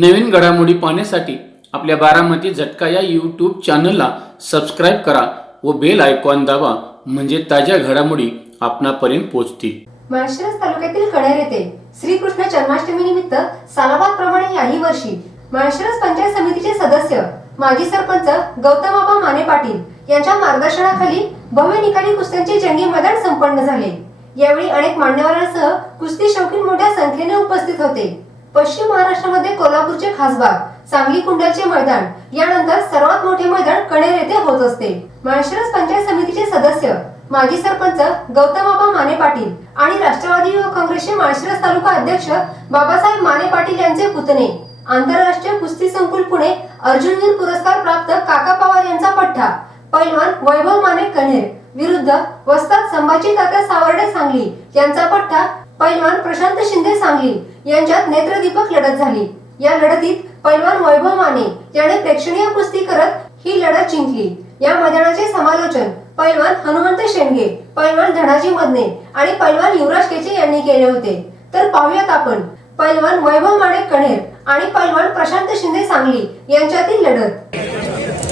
नवीन घडामोडी पाहण्यासाठी आपल्या बारामती झटका या यूट्यूब चॅनलला सबस्क्राईब करा व बेल आयकॉन दाबा, म्हणजे ताज्या घडामोडी आपणापर्यंत पोहोचतील. माळशिरस तालुक्यातील कणेर येथे श्रीकृष्ण जन्माष्टमी निमित्त सालाबादप्रमाणे याही वर्षी माळशिरस पंचायत समितीचे सदस्य माजी सरपंच गौतमबाबा माने पाटील यांच्या मार्गदर्शनाखाली भव्य निकाली कुस्त्यांचे जंगी मैदान संपन्न झाले. यावेळी अनेक मान्यवरांसह कुस्ती शौकीन मोठ्या संख्येने उपस्थित होते. पश्चिम महाराष्ट्रामध्ये कोल्हापूरचे खासबाग, सांगली कुंडलचे मैदान, यानंतर सर्वात मोठे मैदान कणेर येथे होत असते. माळशिरस पंचायत समितीचे सदस्य माजी सरपंच गौतमबाबा माने पाटील आणि राष्ट्रवादी युवक काँग्रेसचे माळशिरस तालुका अध्यक्ष बाबासाहेब माने पाटील यांचे पुतणे आंतरराष्ट्रीय कुस्ती संकुल पुणे अर्जुनवीर पुरस्कार प्राप्त काका पवार यांचा पठ्ठा पैलवान वैभव माने कणेर विरुद्ध वस्ताद संभाजी तात्या सावर्डे सांगली यांचा पठ्ठा पैलवान प्रशांत शिंदे सांगली यांच्यात नेत्रदीपक लढत झाली. या लढतीत पैलवान वैभव माने याने प्रेक्षणीय कुस्ती करत ही लढत जिंकली. या मैदानाचे समालोचन पैलवान हनुमंत शेंडगे, पैलवान धनाजी मदने आणि पैलवान युवराज केचे यांनी केले होते. तर पाहूयात आपण पैलवान वैभव माने कणेर आणि पैलवान प्रशांत शिंदे सांगली यांच्यातील लढत.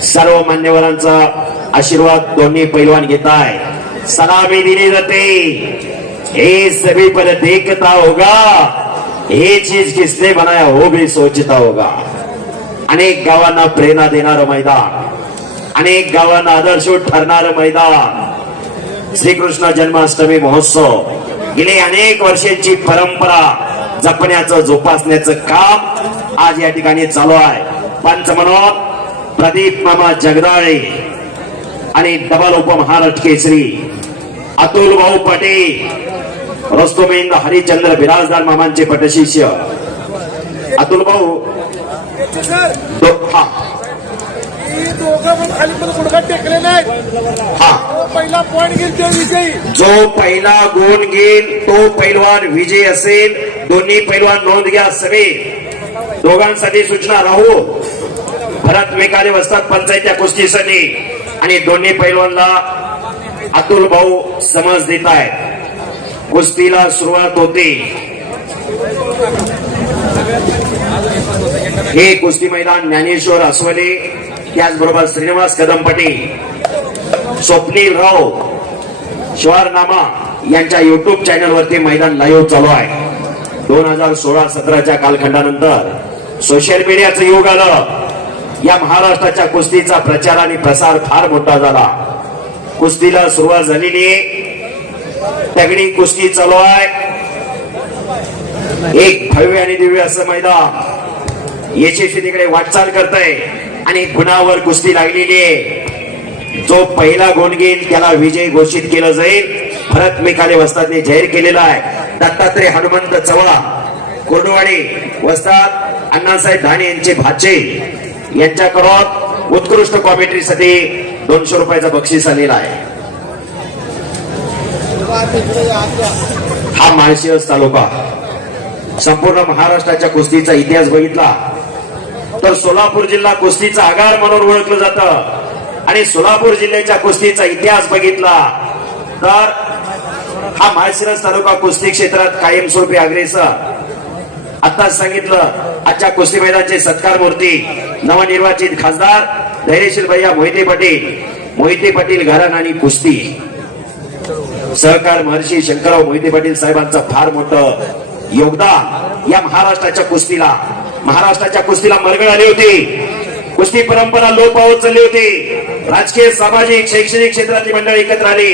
सर्व मान्यवरांचा आशीर्वाद दोन्ही पैलवान घेत आहे. सलामी दिली जाते. ये सभी पर देखता होगा, ये चीज किसने बनाया हो भी सोचता होगा. अनेक गावांना प्रेरणा देणारं मैदान, अनेक गावांना आदर्श ठरणारं मैदान. श्रीकृष्ण जन्माष्टमी महोत्सव गेली अनेक वर्षांची परंपरा जपण्याचं जोपासण्याचं काम आज या ठिकाणी चालू आहे. पंच म्हणून प्रदीप मामा जगदाळे आणि डबल उपमहाराष्ट्र केसरी अतुल भाऊ पटेल, रस्तोमेंद हरिचंद्र बिराजदार मामांचे पटशिष्य अतुल भाऊ जो पहिला गुण घेईल तो पैलवान विजय असेल. दोन्ही पैलवान नोंद घ्या. सगळे दोघांसाठी सूचना राहू. भरत मेकाले वस्ताद पंचायत या कुस्तीसाठी आणि दोन्ही पैलवानला अतुल भाऊ समज देत आहेत. कुस्तीला सुरुवात होते. हे कुस्ती मैदान ज्ञानेश्वर अस्वले, त्याचबरोबर श्रीनिवास कदमपटे, स्वप्नील राव, शिवारनामा यांच्या युट्यूब चॅनल वरती मैदान लाईव्ह चालू आहे. 2016-17च्या कालखंडानंतर सोशल मीडियाचं युग आलं. या महाराष्ट्राच्या कुस्तीचा प्रचार आणि प्रसार फार मोठा झाला. कुस्तीला सुरुवात झालेली आहे. तगडी कुस्ती चालू आहे. एक भव्य आणि दिव्य असं मैदान यशस्वीकडे वाटचाल करत आहे आणि गुणावर कुस्ती लागलेली आहे. जो पहिला गुण घेईल त्याला विजय घोषित केलं जाईल. भरत मेकाले वस्तादने जाहीर केलेला आहे. दत्तात्रय हनुमंत चव्हाण कोरडवाडी वस्ताद अण्णासाहेब धाणे यांचे भाचे यांच्याकडून उत्कृष्ट कॉमेंट्रीसाठी 200 रुपयाचं बक्षीस आलेला आहे. हा माळशिरस तालुका संपूर्ण महाराष्ट्राच्या कुस्तीचा इतिहास बघितला तर सोलापूर जिल्हा कुस्तीचा आगार म्हणून ओळखलं जातं आणि सोलापूर जिल्ह्याच्या कुस्तीचा इतिहास बघितला तर हा माळशिरस तालुका कुस्ती क्षेत्रात कायमस्वरूपी अग्रेसर. आताच सांगितलं आजच्या कुस्ती मैदानाचे सत्कार मूर्ती नवनिर्वाचित खासदार धैर्यशील भैया मोहिते पाटील घराणं आणि कुस्ती सहकार महर्षी शंकरराव मोहिते पाटील साहेबांचं फार मोठं योगदान या महाराष्ट्राच्या कुस्तीला मरगळ आली होती. कुस्ती परंपरा लोप पावत चालली होती. राजकीय, सामाजिक, शैक्षणिक क्षेत्रातली मंडळी एकत्र आली.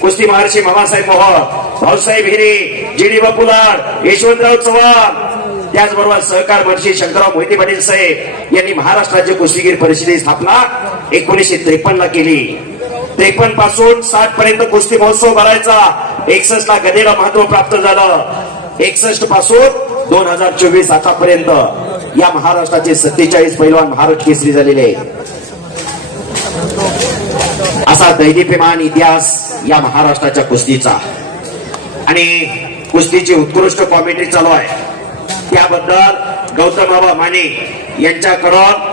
कुस्ती महर्षी मामासाहेब मोहोळ, भाऊसाहेब हिरे, जी.डी. बापूलाड, यशवंतराव चव्हाण, त्याचबरोबर सहकार महर्षी शंकरराव मोहिते पाटील साहेब यांनी महाराष्ट्राची कुस्तीगीर परिषदेची स्थापना 1953 ला केली. 53 पासून 60 पर्यंत कुस्ती महोत्सव भरायचा. 61 ला गदेला महत्व प्राप्त झालं. 61 पासून 2024 आतापर्यंत या महाराष्ट्राचे 47 पैलवान महाराष्ट्र केसरी झालेले. असा दैदिप्यमान इतिहास या महाराष्ट्राच्या कुस्तीचा आणि कुस्तीची उत्कृष्ट कॉमेंट्री चालू आहे. त्याबद्दल गौतमबाबा माने यांच्याकडून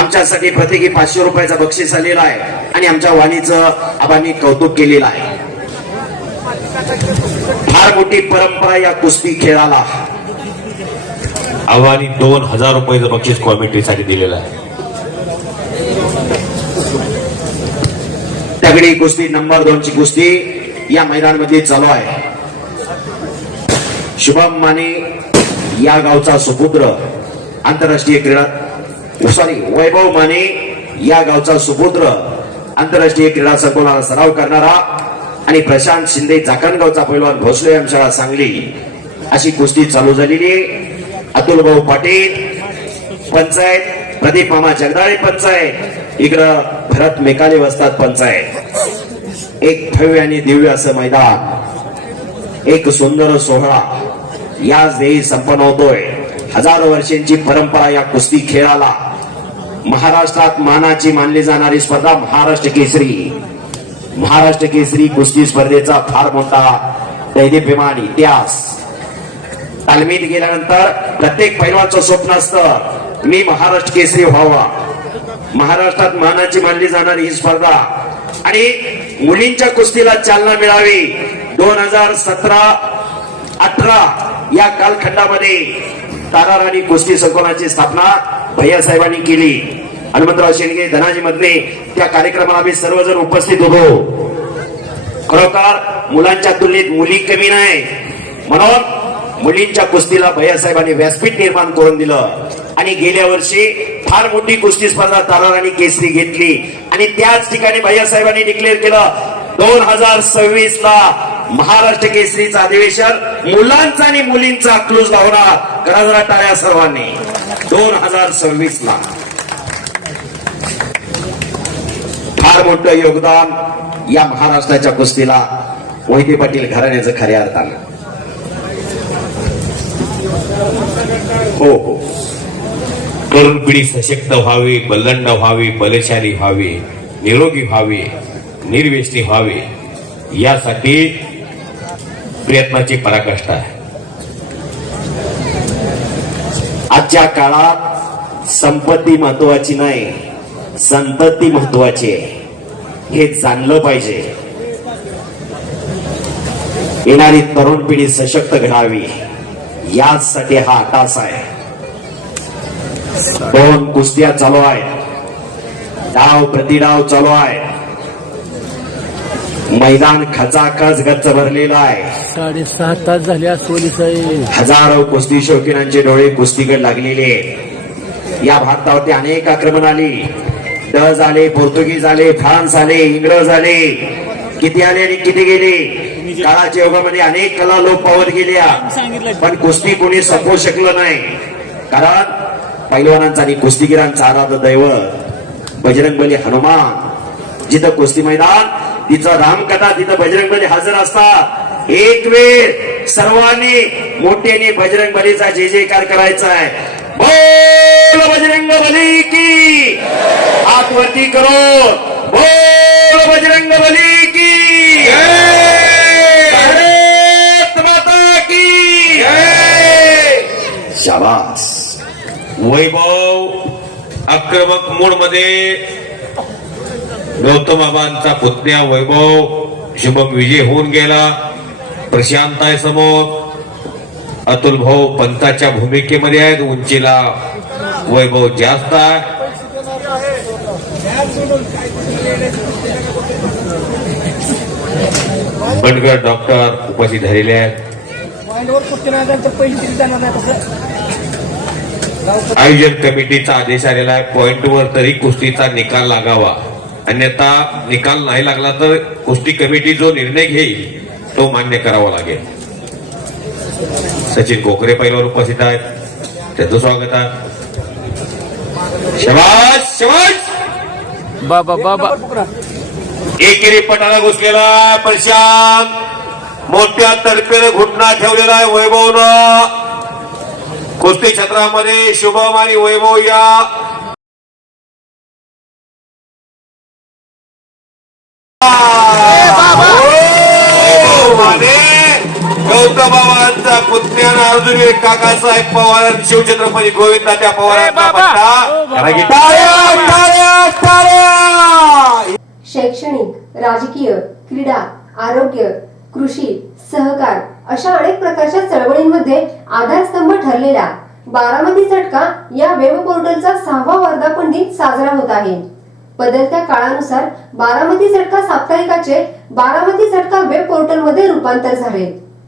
आमच्यासाठी प्रत्येकी 500 रुपयाचं बक्षीस आलेलं आहे आणि आमच्या वाणीचं आबांनी कौतुक केलेलं आहे. फार मोठी परंपरा या कुस्ती खेळाला. आव्हानी 2000 रुपयाचं बक्षीस कॉमेंट्रीसाठी दिलेलं आहे. तगडी कुस्ती नंबर 2 ची कुस्ती या मैदानामध्ये चालू आहे. शुभम माने या गावचा सुपुत्र आंतरराष्ट्रीय क्रीडा वैभव माने या गावचा सुपुत्र आंतरराष्ट्रीय क्रीडा संकुलात सराव करणारा आणि प्रशांत शिंदे चाकणगावचा पैलवान भोसले आमशाळा सांगली अशी कुस्ती चालू झालेली आहे. अतुल भाऊ पाटील पंचायत, प्रदीप मामा जगदाळे पंचायत, इकडं भरत मेकाले वस्ताद पंचायत. एक भव्य आणि दिव्य असं मैदान, एक सुंदर सोहळा याच देही संपन्न होतोय. हजारो वर्षांची परंपरा या कुस्ती खेळाला. महाराष्ट्रात मानाची मानली जाणारी स्पर्धा महाराष्ट्र केसरी. महाराष्ट्र केसरी कुस्ती स्पर्धेचा फार मोठा दैदिप्यमान इतिहास. तालमीत गेल्यानंतर प्रत्येक पैलवानचं स्वप्न असतं मी महाराष्ट्र केसरी व्हावा. महाराष्ट्रात मानाची मानली जाणारी ही स्पर्धा आणि मुलींच्या कुस्तीला चालना मिळावी. 2017-18 या कालखंडामध्ये ताराराणी कुस्ती संकुलाची स्थापना भैयासाहेबांनी केली. हनुमंतराव शेंडगे, धनाजी मधने त्या कार्यक्रमाला आम्ही सर्वजण उपस्थित होतो. खरोखर मुलांच्या तुलनेत मुली कमी नाही म्हणून मुलींच्या कुस्तीला भैयासाहेबांनी व्यासपीठ निर्माण करून दिलं आणि गेल्या वर्षी फार मोठी कुस्ती स्पर्धा ताराराणी केसरी घेतली आणि त्याच ठिकाणी भैयासाहेबांनी डिक्लेअर केलं 2026 ला महाराष्ट्र केसरीचं अधिवेशन मुलांचा आणि मुलींचा क्लूज लावणार. करा जरा टाळ्या सर्वांनी. 2026 ला फार मोठं योगदान या महाराष्ट्राच्या कुस्तीला मोहिते पाटील घराण्याचं खऱ्या अर्थानं. हो हो, तरुण पिढी सशक्त व्हावी, बलंड व्हावी, बलशाली व्हावी, निरोगी व्हावी, निर्व्यसनी व्हावी यासाठी प्रयत्नाची पराकाष्ठा आहे. आजच्या काळात संपत्ती महत्वाची नाही, संतती महत्वाची आहे. हे जाणलं पाहिजे. येणारी तरुण पिढी सशक्त घडावी यासाठी हा अटास आहे. 2 कुस्त्या चालू आहेत. डाव प्रतिडाव चालू आहे. मैदान खचाखच गच्च भरलेलं आहे. 6:30 तास झाले असोली साहेब. हजारो कुस्ती शौकीनांचे डोळे कुस्तीकडे लागलेले आहेत. या भारतावरती अनेक आक्रमण आली. डच आले, पोर्तुगीज आले, फ्रान्स आले, इंग्रज आले. किती आले आणि किती गेले. काळाच्या युगामध्ये अनेक कला लोप पावत गेल्या पण कुस्ती कोणी संपवू शकलं नाही. कारण पैलवानांचा आणि कुस्तीगिरांचा आराध्य दैवत बजरंगबली हनुमान. जिथं कुस्ती मैदान तिथं रामकथा, तिथं बजरंगबली हजर असतात. एक वेळ सर्वांनी मोठ्याने बजरंगबलीचा जय जयकार करायचा आहे. बोल बजरंगबली की. हात वरती करो. बोल बजरंगबली की. भारत माता की. शाबास. वैभव आक्रमक मोड मध्ये गौतम बाबांचा पुतण्या वैभव शुभम विजय होऊन गेला. प्रशांत आहे समोर. अतुल भाऊ पंताच्या भूमिकेमध्ये आहेत. उंचीला वैभव जास्त आहे. बंडगर डॉक्टर उपस्थित झालेले आहेत. आयोजन कमिटीचा आदेश आलेला आहे पॉइंटवर तरी कुस्तीचा निकाल लागावा. अन्यथा निकाल नाही लागला तर कुस्ती कमिटी जो निर्णय घेईल तो मान्य करावा लागेल. सचिन कोकरे पैलवान उपस्थित आहेत. त्यांचं स्वागत आहे. शबाश शबाश. बाबा बाबा एकेरी पटाला घुसलेला प्रशांत. मोठ्या तडफेनं घुटणा ठेवलेला आहे वैभवनं. कुस्ती क्षेत्रामध्ये शुभम आणि वैभव या गौतम बाबांचा पुतण्या अर्जुन काकासाहेब पवार शिवछत्रपती गोविंदाच्या पवार. शैक्षणिक, राजकीय, क्रीडा, आरोग्य, कृषी, सहकार अशा अनेक प्रकारच्या चळवळींमध्ये आधारस्तंभ ठरलेला बारामती झटका या वेब पोर्टलचा 6वा वर्धापन दिन साजरा होत आहे. बदलत्या काळानुसार बारामती झटका साप्ताहिकाचे बारामती झटका वेब पोर्टल मध्ये रूपांतर झाले.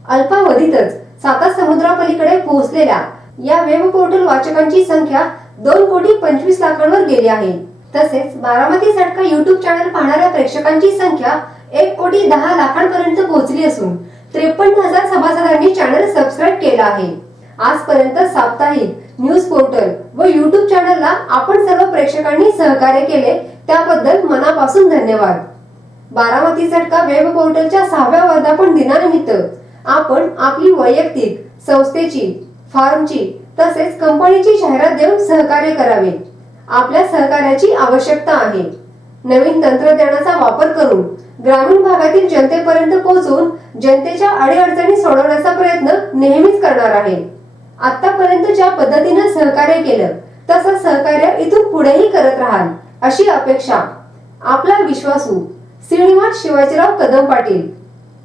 अल्पावधीतच 7 समुद्रापलीकडे पोहोचलेल्या या वेब पोर्टल वाचकांची संख्या 2,25,00,000 गेली आहे. तसेच बारामती झटका युट्यूब चॅनल पाहणाऱ्या प्रेक्षकांची संख्या 1,10,00,000 पर्यंत पोहोचली असून 53,000 सभासदांनी चॅनल सबस्क्राईब केला आहे. आजपर्यंत साप्ताहिक न्यूज पोर्टल व युट्यूब चॅनलला आपण सर्व प्रेक्षकांनी सहकार्य केले त्याबद्दल मनापासून धन्यवाद. बारामती झटका वेब पोर्टलच्या 6व्या वर्धापन दिनानिमित्त आपण आपली वैयक्तिक, संस्थेची, फार्मची तसेच कंपनीची जाहिरात देऊन सहकार्य करावे. आपल्या सहकार्याची आवश्यकता आहे. नवीन तंत्रज्ञानाचा वापर करून ग्रामीण भागातील जनतेपर्यंत पोहोचून जनतेच्या अडीअडचणी सोडवण्याचा प्रयत्न नेहमीच करणार आहे. आतापर्यंत ज्या पद्धतीने सहकार्य केलं तसं सहकार्य इथून पुढेही करत राहाल अशी अपेक्षा. आपला विश्वासू श्रीनिवास शिवाजीराव कदम पाटील.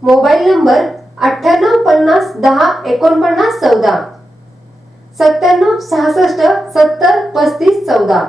Mobile number 98 50 10 49 14 97 66 70 35 14.